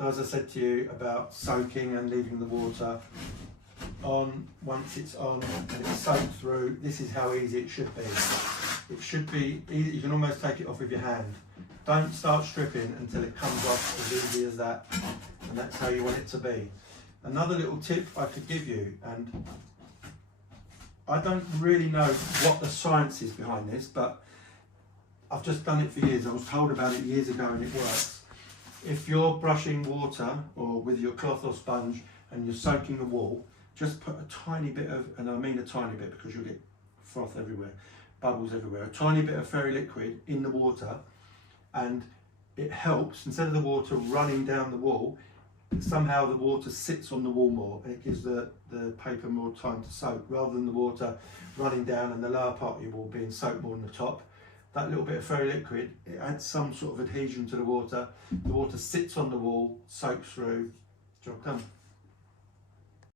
So as I said to you about soaking and leaving the water on, once it's on and it's soaked through, this is how easy it should be. It should be easy, you can almost take it off with your hand. Don't start stripping until it comes off as easy as that, and that's how you want it to be. Another little tip I could give you, and I don't really know what the science is behind this, but I've just done it for years. I was told about it years ago and it works. If you're brushing water or with your cloth or sponge and you're soaking the wall, just put a tiny bit of, and I mean a tiny bit because you'll get froth everywhere, bubbles everywhere, a tiny bit of fairy liquid in the water, and it helps, instead of the water running down the wall, somehow the water sits on the wall more and it gives the paper more time to soak, rather than the water running down and the lower part of your wall being soaked more than the top. That little bit of fairy liquid, it adds some sort of adhesion to the water sits on the wall, soaks through, job done.